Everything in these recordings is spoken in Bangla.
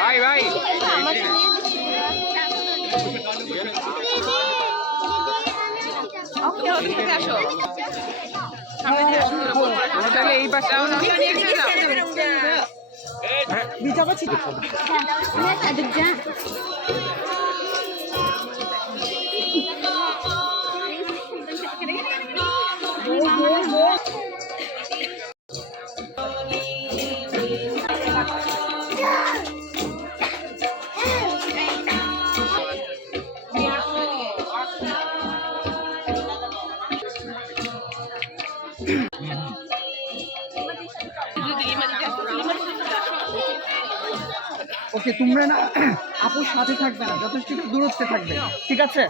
ভাই ভাই তাহলে এই পাশে ওকে, তোমরা না আপুর সাথে থাকবে না, যথেষ্ট একটু দূরত্বে থাকবে, ঠিক আছে?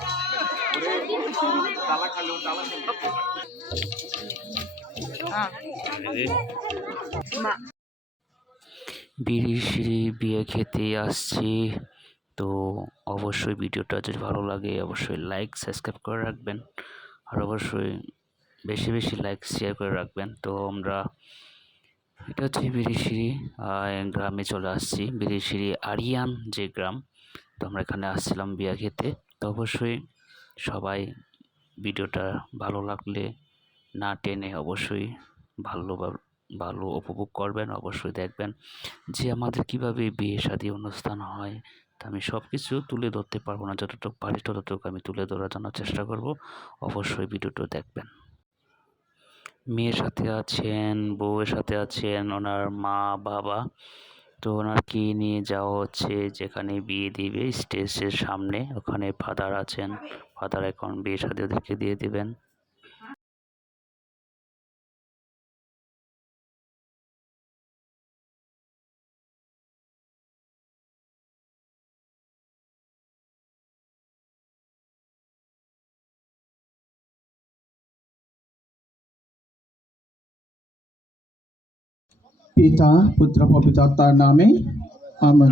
বিড়ির সিঁড়ি বিয়ে খেতে আসছি, তো অবশ্যই ভিডিওটা যদি ভালো লাগে অবশ্যই লাইক সাবস্ক্রাইব করে রাখবেন, আর অবশ্যই বেশি বেশি লাইক শেয়ার করে রাখবেন। তো আমরা এটা হচ্ছে বিড়িশিড়ি গ্রামে চলে আসছি, বিড়িশিড়ি আরিয়ান যে গ্রাম, তো আমরা এখানে আসছিলাম বিয়া খেতে। তো অবশ্যই সবাই ভিডিওটা ভালো লাগলে না টেনে অবশ্যই ভালো উপভোগ করবেন, অবশ্যই দেখবেন যে আমাদের কিভাবে বিয়ে শাদী অনুষ্ঠান হয়। তা আমি সব কিছু তুলে ধরতে পারবো না, যতটুকু পারি ততটুকু আমি তুলে ধরার জন্য চেষ্টা করব, অবশ্যই ভিডিওটা দেখবেন। মেয়ের সাথে আছেন, বউয়ের সাথে আছেন ওনার মা বাবা, তো ওনাকে নিয়ে যাওয়া হচ্ছে যেখানে বিয়ে দিবে স্টেজের সামনে, ওখানে ফাদার আছেন, ফাদার এখন বিয়ে শাদী ওদেরকে দিয়ে দিবেন। Piता putra pavitra name amen.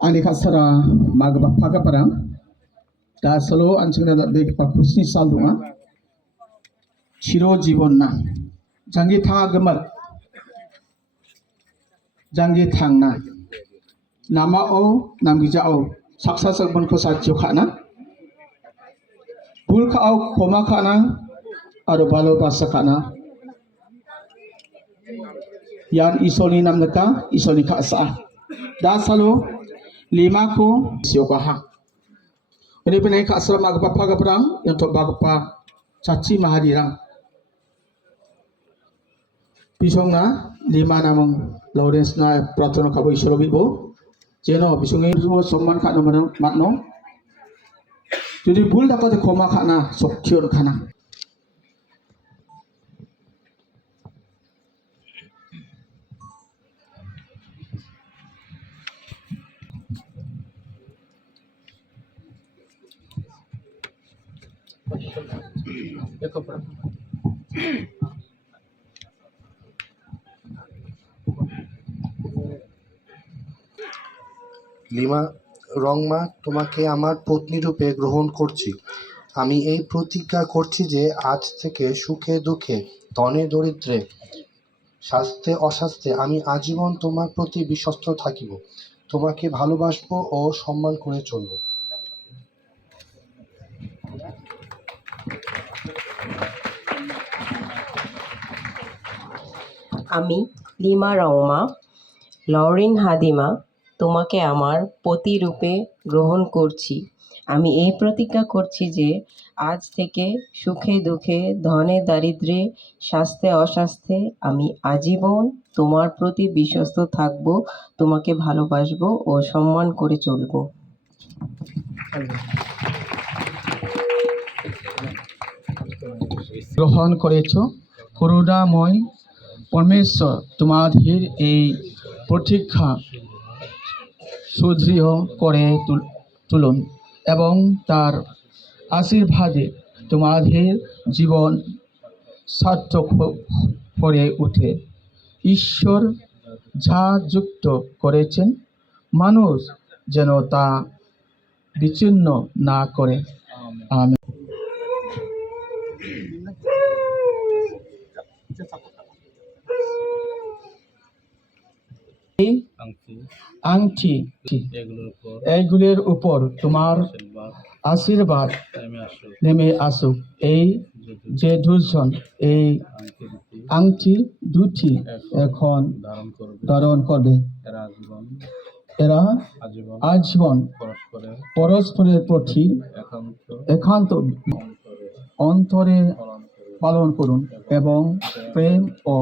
Ani kasara magba paga parang da solo anchingna da bek pa khusni saldunga chiro jibon na jangi tha gamar jangi thangna nama o namgija o saksa sakbon ko satyo khana bul kha o khoma khana aro balo basa khana yan isoli nam naka isoli ka sa da salo lima ko siokaha ini penai ka asra magpa paga perang yang to bagpa caci mahadirang pisong na lima namong Lawrence na pratono kabo isolo bibo jeno bisongi somman ka naman matno jadi bul dapat khoma khana sokchion khana লিমা রংমা তোমাকে আমার পত্নী রূপে গ্রহণ করছি। আমি এই প্রতিজ্ঞা করছি যে আজ থেকে সুখে দুঃখে ধনে দরিদ্রে স্বাস্থ্যে অস্বাস্থ্যে আমি আজীবন তোমার প্রতি বিশ্বস্ত থাকিব, তোমাকে ভালোবাসবো ও সম্মান করে চলব। আমি লিমা রংমা, লরিন হাদিমা, তোমাকে আমার পতি রূপে গ্রহণ করছি। আমি এই প্রতিজ্ঞা করছি যে আজ থেকে সুখে দুঃখে ধনে দারিদ্র্যে স্বাস্থ্যে অস্বাস্থ্যে আমি আজীবন তোমার প্রতি বিশ্বস্ত থাকব, তোমাকে ভালোবাসবো ও সম্মান করে চলবো। গ্রহণ করেছ। করুণাময় পরমেশ্বর তোমাদের এই প্রতীক্ষা সুদৃঢ় করে তুলুন এবং তার আশীর্বাদে তোমাদের জীবন সার্থক করে উঠে। ঈশ্বর যা যুক্ত করেছেন মানুষ যেন তা বিচ্ছিন্ন না করে। আমেন। এই আংটি এইগুলির উপর তোমার আশীর্বাদ নেমে আসুক। এই যে দুজন এই আংটি দুটি এখন ধারণ করবে, এরা আজীবন পরস্পরের প্রতি একান্ত অন্তরে পালন করুন এবং প্রেম ও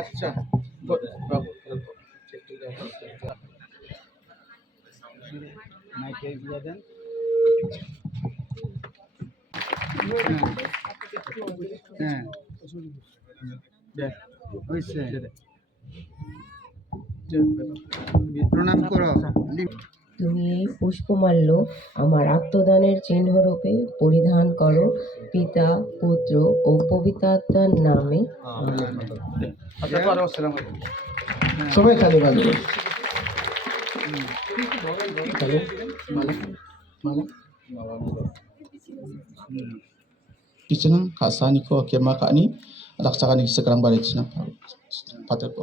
আচ্ছা প্রণাম করো। তুমি এই পুষ্পমাল্য আমার আত্মদানের চিহ্নরূপে পরিধান করো। পিতা, পুত্র ও পবিত্র আত্মার নামে। সবাই তালি বাজবে। Kisana kasani ko kema kani laksakani sekarang balik sini pater ko.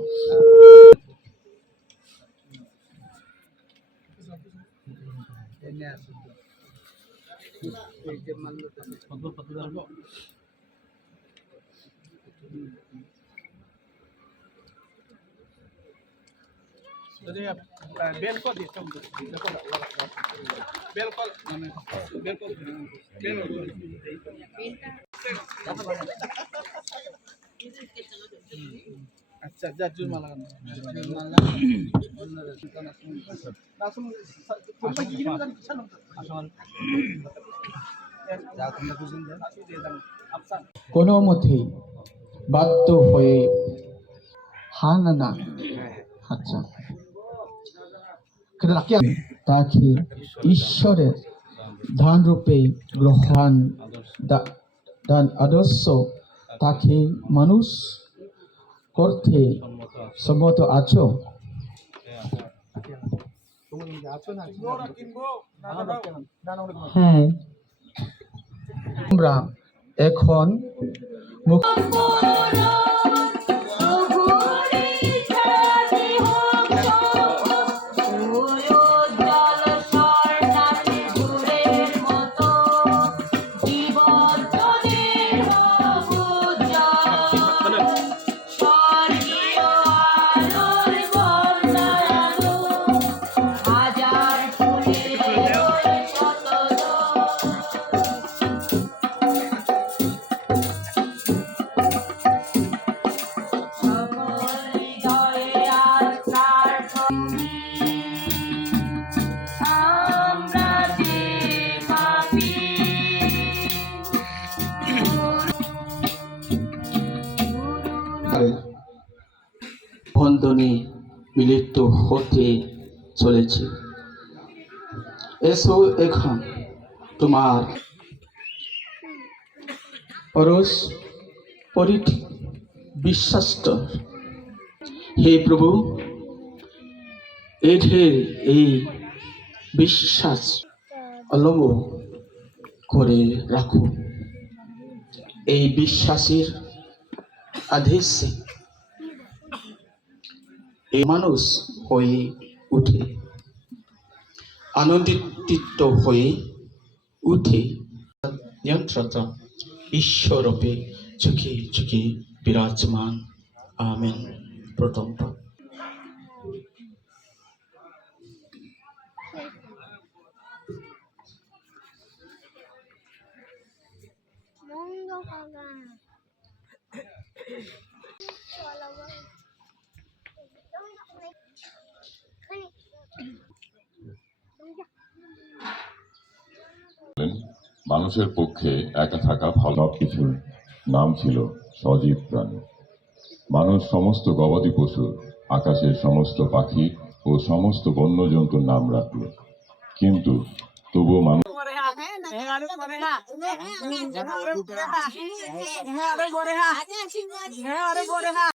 আচ্ছা জাজুর মালা কোনো মতেই বাধ্য হয়ে হানা আচ্ছা তাকে ঈশ্বরের দান রূপে গ্রহণ দান আদর্শ তাকে মানুষ করতে সম্মত আছো? হ্যাঁ। আমরা এখন বন্ধনে মিলিত হতে চলেছে। এসো এখন তোমার বিশ্বাস হে প্রভু এদের এই বিশ্বাস অবলম্বন করে রাখো। এই বিশ্বাসের আদেশে এই মানুষ হয়ে উঠে, আনন্দিত হয়ে উঠে নিয়ন্ত্রতা ঈশ্বরূপে যুগে যুগে বিরাজমান। আমেন। প্রথম পাঠ। মানুষের পক্ষে একা থাকা ভালো। সবকিছুর নাম ছিল সজীব প্রাণী। মানুষ সমস্ত গবাদি পশু, আকাশের সমস্ত পাখি ও সমস্ত বন্যজন্তুর নাম রাখল, কিন্তু তবুও মানুষ